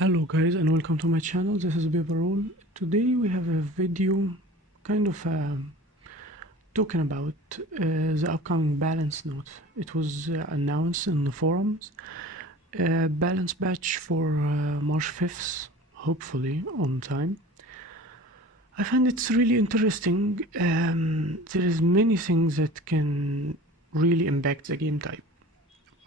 Hello guys and welcome to my channel. This is Roll. Today we have a video kind of talking about the upcoming balance note. It was announced in the forums. Balance batch for March 5th, hopefully on time. I find it's really interesting. There is many things that can really impact the game type.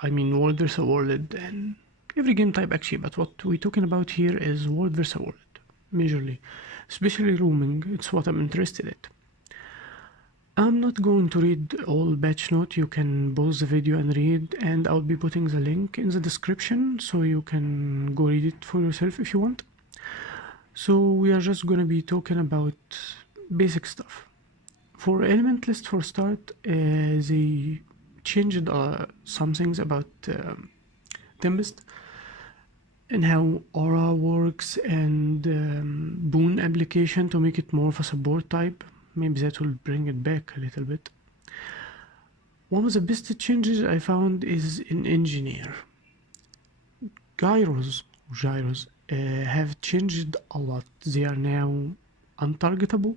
I mean, world versus world and every game type actually, but what we're talking about here is world versus world, majorly, especially roaming. It's what I'm interested in. I'm not going to read all batch note. You can pause the video and read, and I'll be putting the link in the description so you can go read it for yourself if you want. So we are just gonna be talking about basic stuff. For element list for start, they changed some things about Tempest and how aura works and boon application to make it more of a support type. Maybe that will bring it back a little bit. One of the best changes I found is in engineer. Gyros have changed a lot. They are now untargetable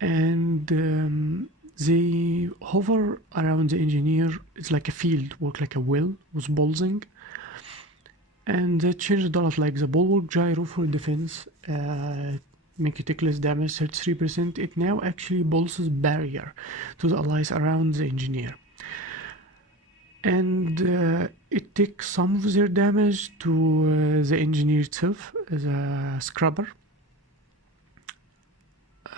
and they hover around the engineer. It's like a field, work like a well with bolzing. And they changed a lot, like the bulwark gyro for defense, make it take less damage, 33%. It now actually pulses barrier to the allies around the engineer. And it takes some of their damage to the engineer itself as a scrubber.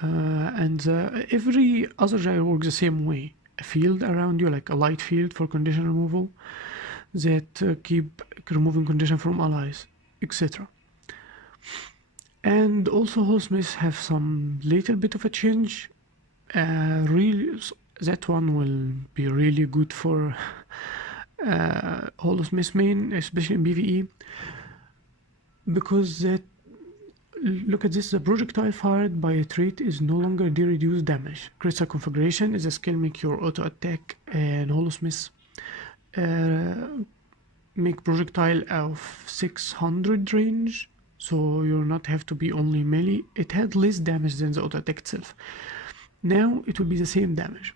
And every other gyro works the same way. A field around you, like a light field for condition removal, that keep removing condition from allies, etc. And also Holosmiths have some little bit of a change. Really, that one will be really good for Holosmith main, especially in PvE, because that, look at this, the projectile fired by a trait is no longer the reduced damage. Crystal configuration is a skill make your auto attack, and Holosmith make projectile of 600 range, so you'll not have to be only melee. It had less damage than the auto attack itself. Now it will be the same damage.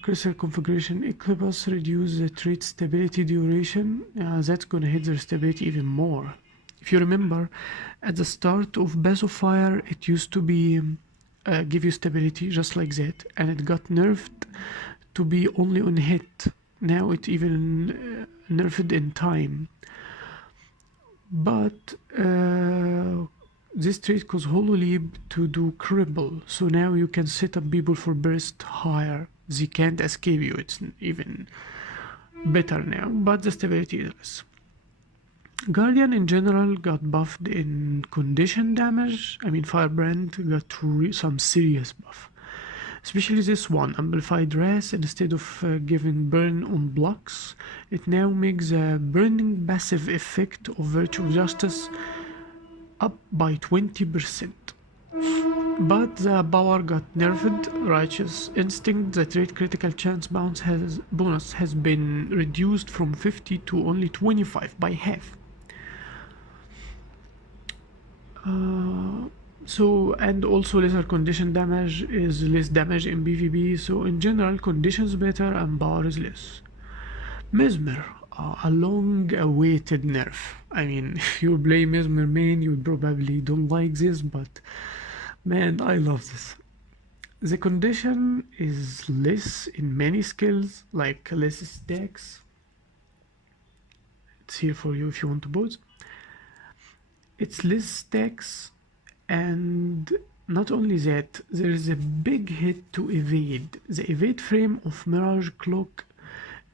Crystal configuration Eclipse reduce the trait stability duration. That's gonna hit their stability even more. If you remember, at the start of Bass of Fire, it used to be give you stability just like that, and it got nerfed to be only on hit. Now it even nerfed in time. But this trait caused Hololeap to do cripple, so now you can set up people for burst higher. They can't escape you. It's even better now, but the stability is less. Guardian in general got buffed in condition damage. I mean, Firebrand got some serious buff. Especially this one, Amplified Wrath, instead of giving burn on blocks, it now makes a burning passive effect of Virtue of Justice up by 20%. But the power got nerfed. Righteous Instinct, the trait critical chance bonus has been reduced from 50 to only 25, by half. So, and also lesser condition damage is less damage in PvP, so in general conditions better and power is less. Mesmer, a long awaited nerf. I mean, if you play Mesmer main, you probably don't like this, but man, I love this. The condition is less in many skills, like less stacks. It's here for you if you want to pause. It's less stacks, and not only that, there is a big hit to evade. The evade frame of Mirage Cloak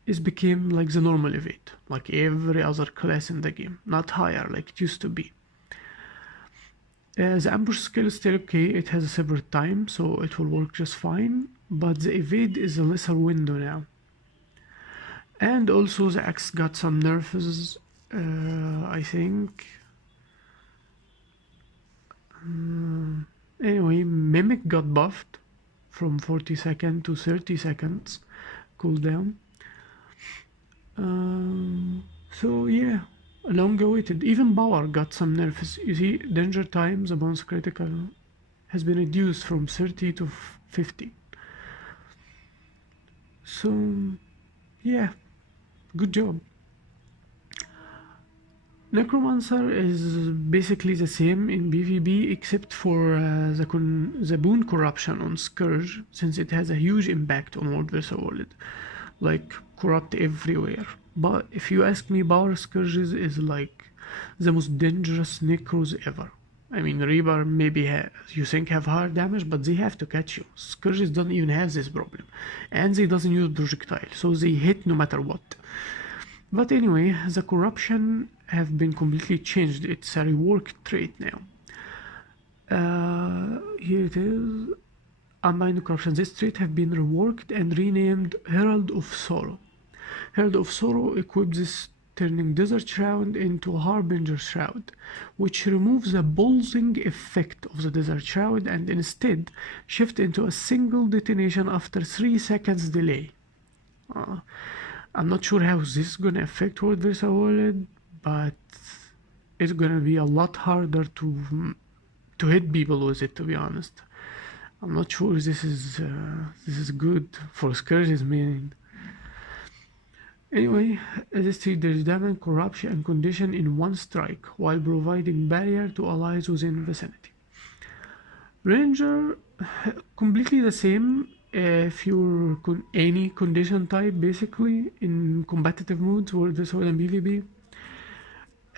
is became like the normal evade, like every other class in the game, not higher like it used to be. The ambush skill is still okay, it has a separate time, so it will work just fine, but the evade is a lesser window now. And also the axe got some nerfs, I think. Anyway, Mimic got buffed from 40 seconds to 30 seconds cooldown. So yeah, long awaited. Even power got some nerfs. You see, danger times upon critical has been reduced from 30 to 50. So, yeah, good job. Necromancer is basically the same in PvP except for the boon corruption on Scourge, since it has a huge impact on World vs. World, like corrupt everywhere. But if you ask me, Power Scourges is like the most dangerous Necros ever. I mean, Reaper maybe you think have higher damage, but they have to catch you. Scourges don't even have this problem, and they doesn't use projectile, so they hit no matter what. But anyway, the corruption have been completely changed. It's a reworked trait now. Here it is. Unbind corruption. This trait have been reworked and renamed Herald of Sorrow. Herald of Sorrow equips this, turning Desert Shroud into Harbinger Shroud, which removes the pulsing effect of the Desert Shroud and instead shift into a single detonation after 3 seconds delay. I'm not sure how this is gonna affect World vs. World, but it's gonna be a lot harder to hit people with it, to be honest. I'm not sure this is good for Scourge's meaning. Anyway, this there's damage, corruption, and condition in one strike, while providing barrier to allies within vicinity. Ranger, completely the same. If you're any condition type, basically in competitive modes, World vs. World and PvP,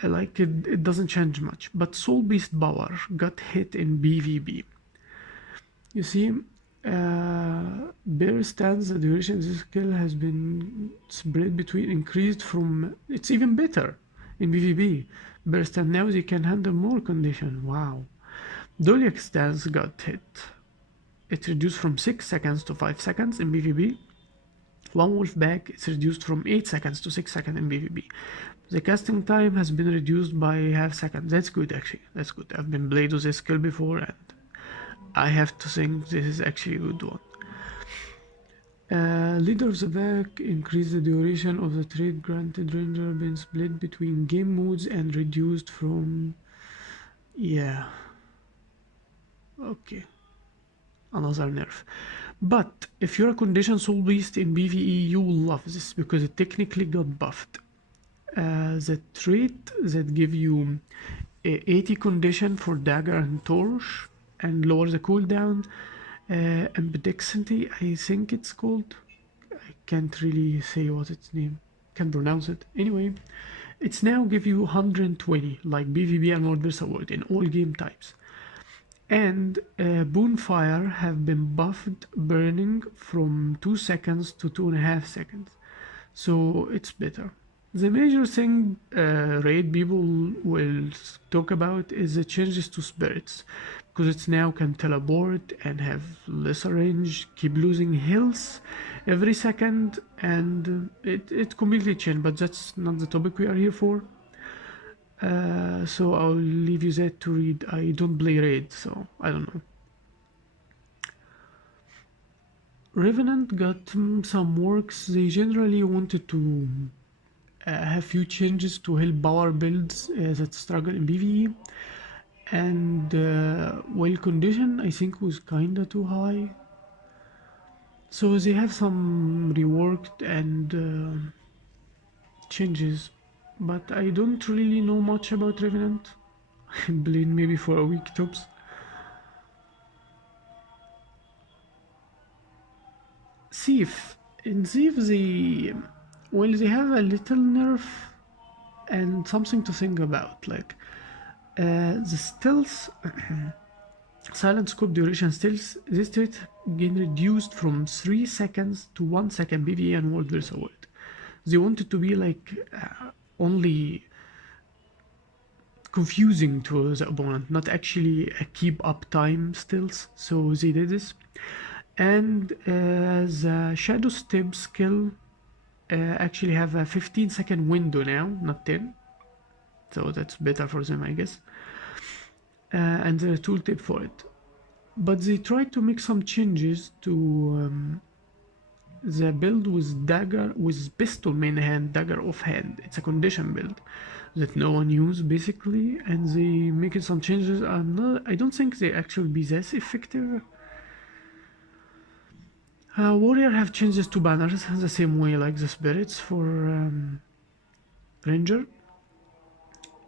like it doesn't change much. But Soul Beast Power got hit in PvP. You see, Bear Stance, the duration of this skill has been spread between increased from, it's even better in PvP. Bear Stance now they can handle more condition. Wow. Doliac Stance got hit. It's reduced from 6 seconds to 5 seconds in PvP. One Wolf Back is reduced from 8 seconds to 6 seconds in PvP. The casting time has been reduced by half second. That's good actually. That's good. I've been played with this skill before and I have to think this is actually a good one. Leader of the Pack increased the duration of the trait granted Ranger, been split between game modes and reduced from... yeah. Okay. Another nerf. But if you're a condition soul beast in PvE, you will love this because it technically got buffed. The trait that give you 80 condition for dagger and torch and lower the cooldown, ambidextrity, I think it's called. I can't really say what its name, can't pronounce it. Anyway, it's now give you 120 like PvP and World vs. World in all game types. And Boonfire have been buffed burning from 2 seconds to 2.5 seconds, so it's better. The major thing raid people will talk about is the changes to spirits, because it now can teleport and have lesser range, keep losing health every second, and it completely changed, but that's not the topic we are here for. So I'll leave you that to read. I don't play raid, so I don't know. Revenant got some works. They generally wanted to have few changes to help power builds that struggle in PvE, and well, condition I think was kinda too high, so they have some reworked and changes, but I don't really know much about Revenant. I played maybe for a week tops. Thief. In Thief they have a little nerf and something to think about, like the stealth silent scope duration stealth, this trait gain reduced from 3 seconds to 1 second PvE and World vs. World. They wanted to be like only confusing to the opponent, not actually a keep up time stealth, so they did this. And the shadow step skill actually have a 15-second window now, not 10, so that's better for them, I guess. And the tooltip for it, but they tried to make some changes to the build with pistol main hand, dagger offhand. It's a condition build that no one used basically, and they making some changes. I don't think they actually be this effective. Warrior have changed these two banners the same way like the spirits for Ranger.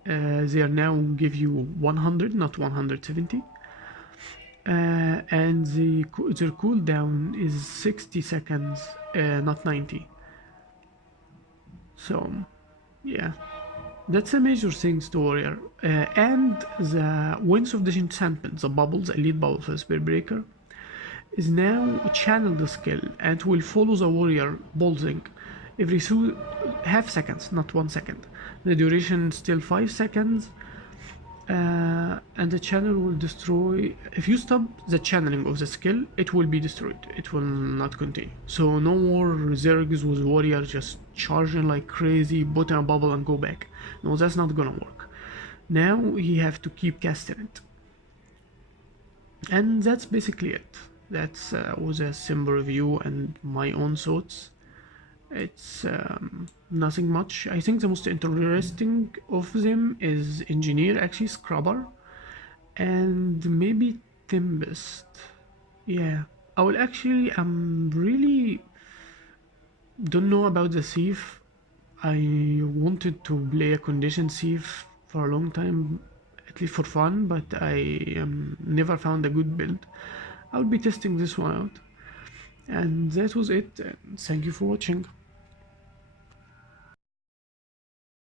They are now give you 100, not 170. And their cooldown is 60 seconds, not 90. So, yeah, that's a major things to Warrior. And the Winds of Disenchantment, the bubbles, elite bubble for Spear Breaker, is now channel the skill and will follow the warrior bolting every half seconds, not 1 second. The duration is still 5 seconds, and the channel will destroy. If you stop the channeling of the skill, it will be destroyed. It will not continue. So no more Zergs with warrior just charging like crazy, putting a bubble and go back. No, that's not gonna work. Now you have to keep casting it, and that's basically it. That was a simple review and my own thoughts. It's nothing much. I think the most interesting of them is Engineer, actually Scrubber, and maybe Tempest. Yeah, I will actually, really don't know about the Thief. I wanted to play a condition Thief for a long time, at least for fun, but I never found a good build. I'll be testing this one out, and that was it. Thank you for watching.